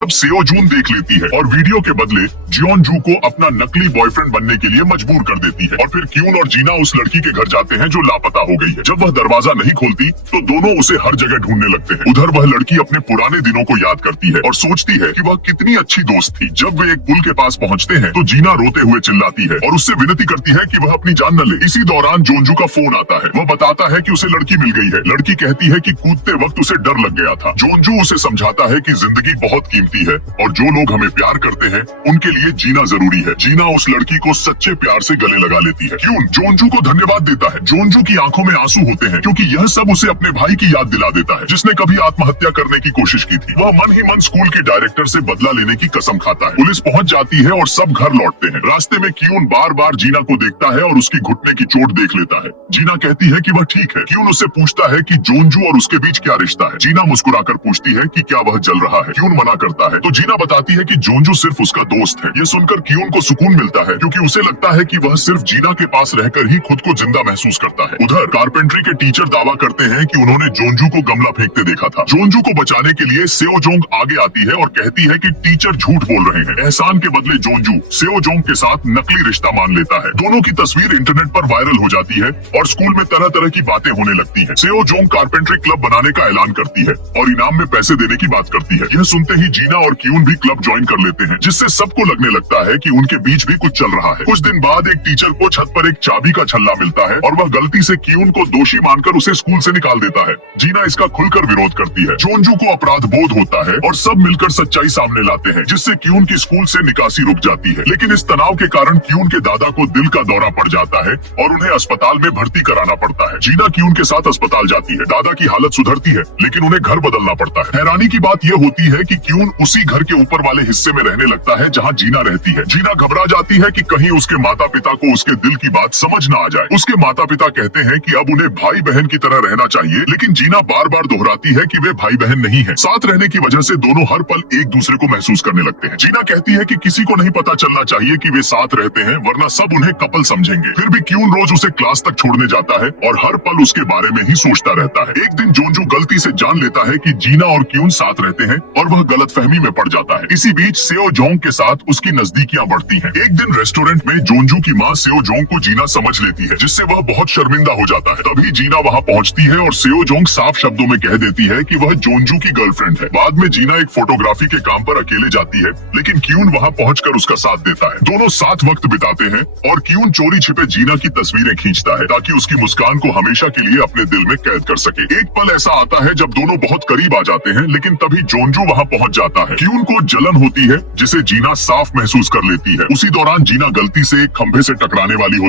अब सेओ जून देख लेती है और वीडियो के बदले जियोनजू को अपना नकली बॉयफ्रेंड बनने के लिए मजबूर कर देती है और फिर क्यून और जीना उस लड़की के घर जाते हैं जो लापता हो गई है। जब वह दरवाजा नहीं खोलती तो दोनों उसे हर जगह ढूंढने लगते हैं। उधर वह लड़की अपने पुराने दिनों को याद करती है और सोचती है कि वह कितनी अच्छी दोस्त थी। जब वे एक पुल के पास पहुंचते हैं तो जीना रोते हुए चिल्लाती है और उससे विनती करती है कि वह अपनी जान न ले। इसी दौरान जोंजू का फोन आता है। वह बताता है कि उसे लड़की मिल गई है। लड़की कहती है कि कूदते वक्त उसे डर लग गया था। जोंजू उसे समझाता है कि जिंदगी बहुत कीमती है और जो लोग हमें प्यार करते हैं उनके लिए जीना जरूरी है। जीना उस लड़की को सच्चे प्यार से गले लगा लेती है। क्यून जोंजू को धन्यवाद देता है। जोंजू की आंखों में आंसू होते हैं क्योंकि यह सब उसे अपने भाई की याद दिला देता है जिसने कभी आत्महत्या करने की कोशिश की थी। वह मन ही मन स्कूल के डायरेक्टर से बदला लेने की कसम खाता है। पुलिस पहुंच जाती है और सब घर लौटते हैं। रास्ते में क्यून बार बार जीना को देखता है और उसकी घुटने की चोट देख लेता है। जीना कहती है कि वह ठीक है। क्यून उससे पूछता है कि जोंजू और उसके बीच क्या रिश्ता है। जीना मुस्कुराकर पूछती है कि क्या वह जल रहा है। क्यून मना करता है तो जीना बताती है कि जोंजू सिर्फ उसका दोस्त है। यह सुनकर क्यून को सुकून मिलता है क्योंकि उसे लगता है कि वह सिर्फ जीना के पास रहकर ही खुद को जिंदा महसूस करता है। उधर कारपेंट्री के टीचर दावा करते हैं कि उन्होंने जोंजू को गमला फेंकते देखा था। जोंजू को बचाने के लिए सेओजोंग आगे आती है और कहती है कि टीचर झूठ बोल रहे हैं। एहसान के बदले जोंजू सेओजोंग के साथ नकली रिश्ता मान लेता है। दोनों की तस्वीर इंटरनेट पर वायरल हो जाती है और स्कूल में तरह तरह की बातें होने लगती है। सेओजोंग कारपेंट्री क्लब बनाने का ऐलान करती है और इनाम में पैसे देने की बात करती है। यह सुनते ही जीना और क्यून भी क्लब ज्वाइन कर लेते हैं जिससे सबको लगने लगता है कि उनके बीच भी कुछ चल रहा है। कुछ दिन बाद एक टीचर को छत पर एक चाबी का छल्ला मिलता है और वह गलती से क्यून को दोषी मानकर उसे स्कूल से निकाल देता है। जीना इसका खुलकर विरोध करती है। जोंजू को अपराध बोध होता है और सब मिलकर सच्चाई सामने लाते हैं जिससे क्यून की स्कूल से निकासी रुक जाती है। लेकिन इस तनाव के कारण क्यून के दादा को दिल का दौरा पड़ जाता है और उन्हें अस्पताल में भर्ती कराना पड़ता है। जीना क्यून के साथ अस्पताल जाती है। दादा की हालत सुधरती है लेकिन उन्हें घर बदलना पड़ता है। हैरानी की बात यह होती है कि क्यून उसी घर के ऊपर वाले हिस्से में रहने लगता है जहाँ जीना रहती है। जीना घबरा जाती है कि कहीं उसके माता पिता को उसके दिल की बात समझ न आ जाए। उसके माता पिता कहते हैं कि अब उन्हें भाई बहन की तरह रहना चाहिए लेकिन जीना बार बार दोहराती है कि वे भाई बहन नहीं है। साथ रहने की वजह से दोनों हर पल एक दूसरे को महसूस करने लगते हैं। जीना कहती है कि किसी को नहीं पता चलना चाहिए कि वे साथ रहते हैं वरना सब उन्हें कपल समझेंगे। फिर भी क्यून रोज उसे क्लास तक छोड़ने जाता है और हर पल उसके बारे में ही सोचता रहता है। एक दिन जोंजू गलती से जान लेता है कि जीना और क्यून साथ रहते हैं और वह गलतफहमी में पड़ जाता है। इसी बीच सेओजोंग के साथ उसकी नजदीकियां बढ़ती हैं। एक दिन रेस्टोरेंट में जोंजू की माँ सेओजोंग को जीना समझ लेती है जिससे वह बहुत शर्मिंदा हो जाता है। तभी जीना वहाँ पहुँचती है और सेओजोंग साफ शब्दों में कह देती है कि वह जोंजू की गर्लफ्रेंड है। बाद में जीना एक फोटोग्राफी के काम पर अकेले जाती है लेकिन क्यून वहाँ पहुँचकर उसका साथ देता है। दोनों साथ वक्त बिताते हैं और क्यून चोरी छिपे जीना की तस्वीरें खींचता है ताकि उसकी मुस्कान को हमेशा के लिए अपने दिल में कैद कर सके। एक पल ऐसा आता है जब दोनों बहुत करीब आ जाते हैं लेकिन तभी जोंजू वहाँ पहुँच जाता है। क्यून को जलन होती है जिसे जीना साफ महसूस कर लेती है। उसी दौरान जीना गलती से एक खंभे से टकराने वाली होती है।